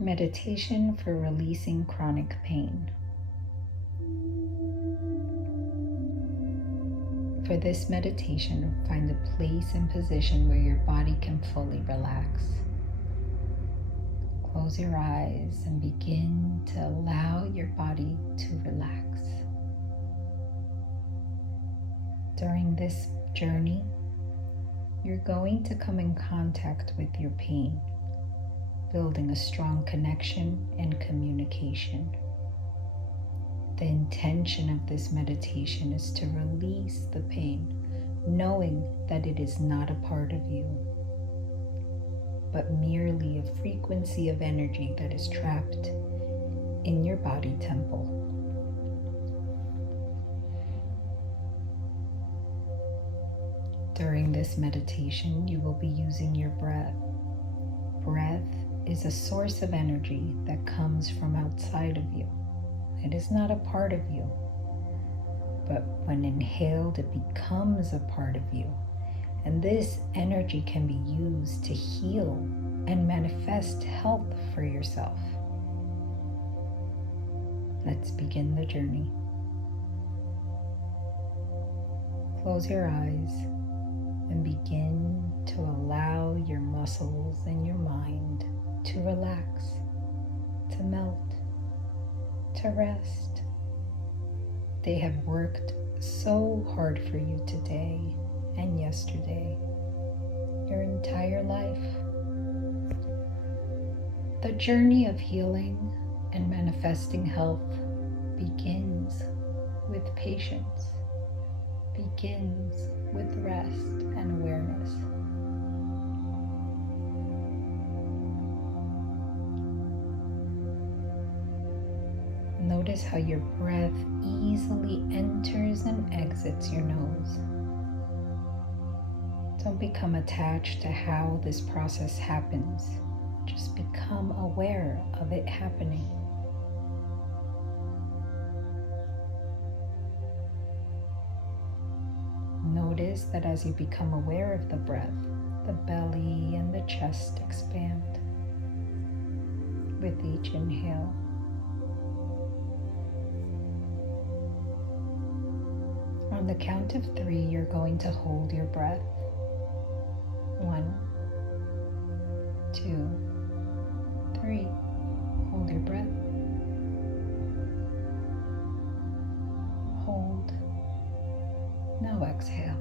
Meditation for releasing chronic pain. For this meditation, find a place and position where your body can fully relax. Close your eyes and begin to allow your body to relax. During this journey, you're going to come in contact with your pain, building a strong connection and communication. The intention of this meditation is to release the pain, knowing that it is not a part of you, but merely a frequency of energy that is trapped in your body temple. During this meditation, you will be using your breath. Breath is a source of energy that comes from outside of you. It is not a part of you, but when inhaled, it becomes a part of you. And this energy can be used to heal and manifest health for yourself. Let's begin the journey. Close your eyes and begin to allow your muscles and your mind to relax, to melt, to rest. They have worked so hard for you today and yesterday, your entire life. The journey of healing and manifesting health begins with patience, begins with rest and awareness. Notice how your breath easily enters and exits your nose. Don't become attached to how this process happens. Just become aware of it happening. Notice that as you become aware of the breath, the belly and the chest expand with each inhale. On the count of 3, you're going to hold your breath. 1, 2, 3. Hold your breath. Hold. Now exhale.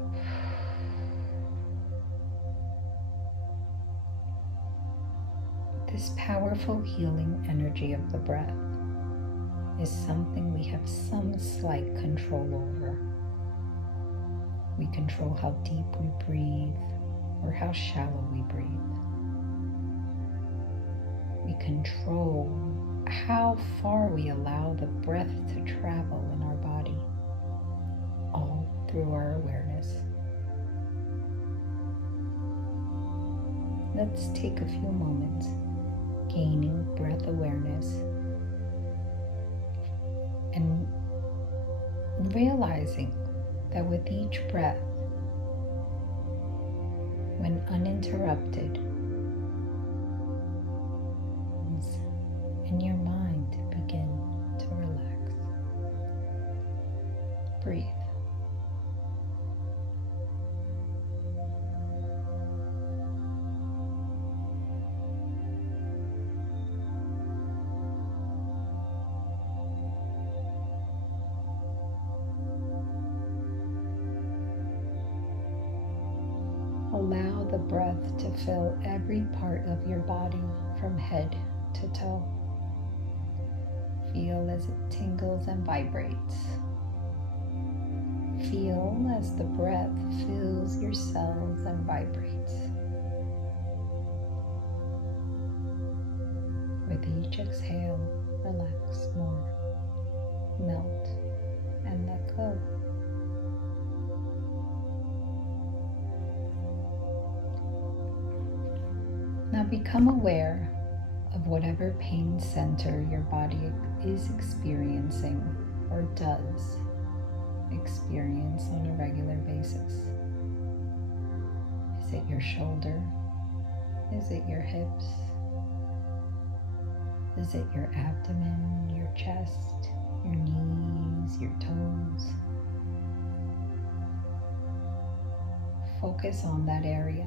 This powerful healing energy of the breath is something we have some slight control over. We control how deep we breathe or how shallow we breathe. We control how far we allow the breath to travel in our body, all through our awareness. Let's take a few moments gaining breath awareness and realizing that with each breath, when uninterrupted, and your mind begin to relax. Breathe. Allow the breath to fill every part of your body from head to toe. Feel as it tingles and vibrates. Feel as the breath fills your cells and vibrates. With each exhale, relax more, melt, and let go. Now become aware of whatever pain center your body is experiencing or does experience on a regular basis. Is it your shoulder? Is it your hips? Visit your abdomen, your chest, your knees, your toes. Focus on that area.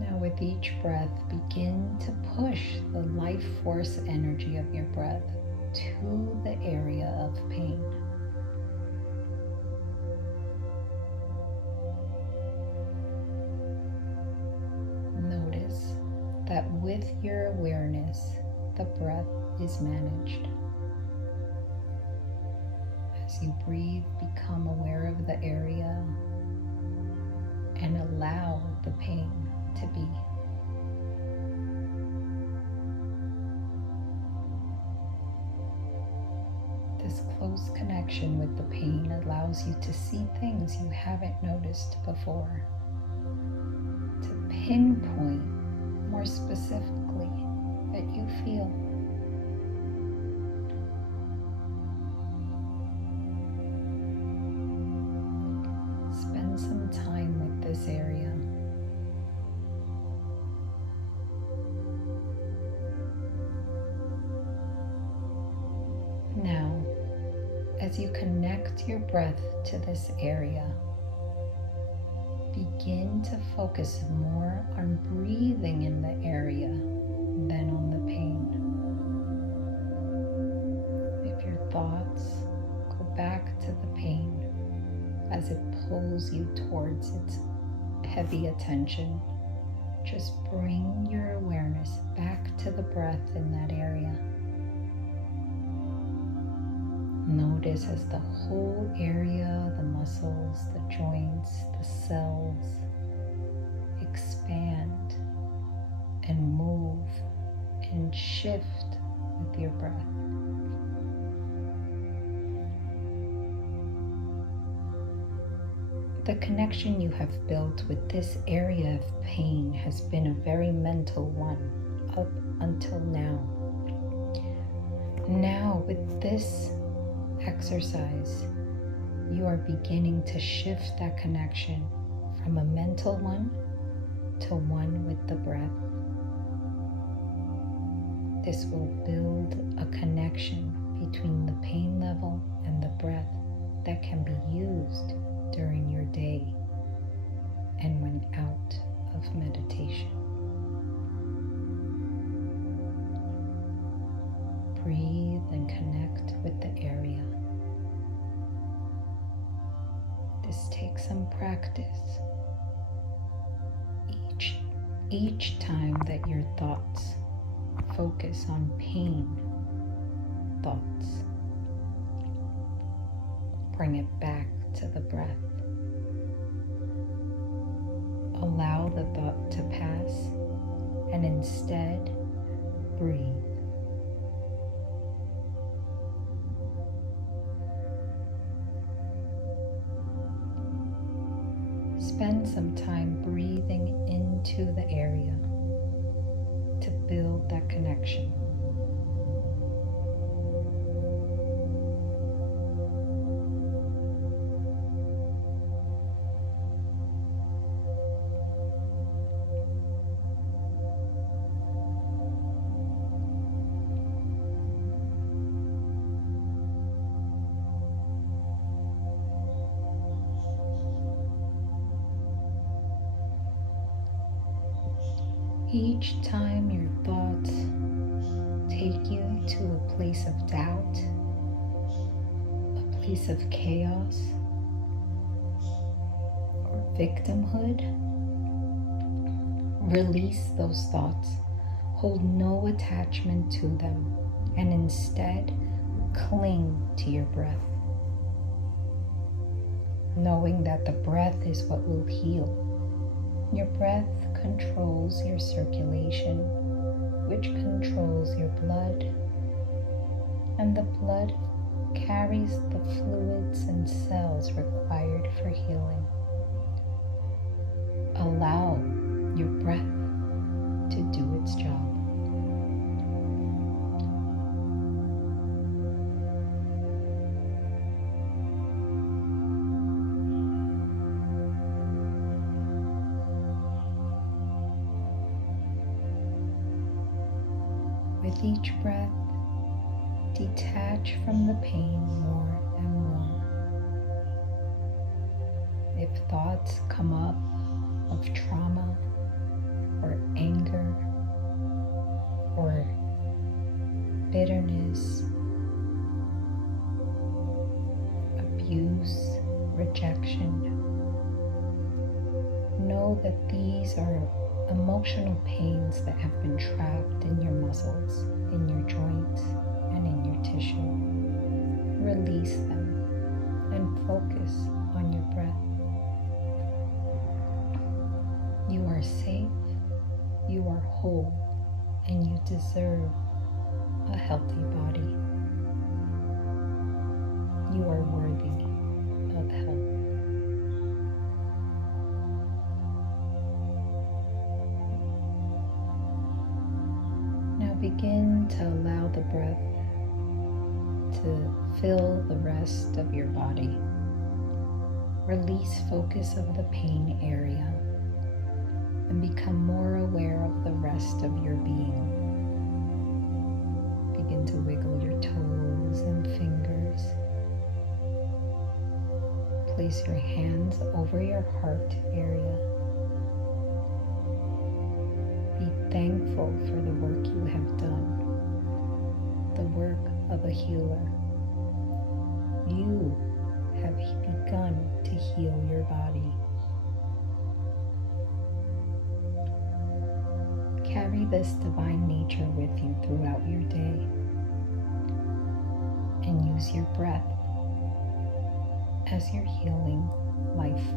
Now with each breath, begin to push the life force energy of your breath to the area of pain. Notice that with your awareness, the breath is managed. As you breathe, become aware of the area and allow the pain to be. This close connection with the pain allows you to see things you haven't noticed before, to pinpoint more specifically that you feel. Spend some time with this area. Now, as you connect your breath to this area, begin to focus more on breathing in the area than on the pain. If your thoughts go back to the pain as it pulls you towards its heavy attention, just bring your awareness back to the breath in that area. Notice as the whole area, the muscles, the joints, the cells expand and move and shift with your breath. The connection you have built with this area of pain has been a very mental one up until now. Now, with this exercise, you are beginning to shift that connection from a mental one to one with the breath. This will build a connection between the pain level and the breath that can be used during your day and when out of meditation. Breathe and connect with the area. This takes some practice. Each time that your thoughts focus on pain thoughts, bring it back to the breath. Allow the thought to pass and instead breathe. Spend some time breathing into the area to build that connection. Each time your thoughts take you to a place of doubt, a place of chaos, or victimhood, release those thoughts. Hold no attachment to them, and instead cling to your breath, knowing that the breath is what will heal. Your breath controls your circulation, which controls your blood, and the blood carries the fluids and cells required for healing. Allow your breath to do its job. With each breath, detach from the pain more and more. If thoughts come up of trauma or anger or bitterness, abuse, rejection, know that these are emotional pains that have been trapped in your muscles, in your joints, and in your tissue. Release them and focus on your breath. You are safe, you are whole, and you deserve a healthy body. You are worthy of health. Now begin to allow the breath to fill the rest of your body. Release focus of the pain area and become more aware of the rest of your being. Begin to wiggle your toes and fingers. Place your hands over your heart area. Be thankful for the work you have done, the work of a healer. You have begun to heal your body. Carry this divine nature with you throughout your day and use your breath as your healing life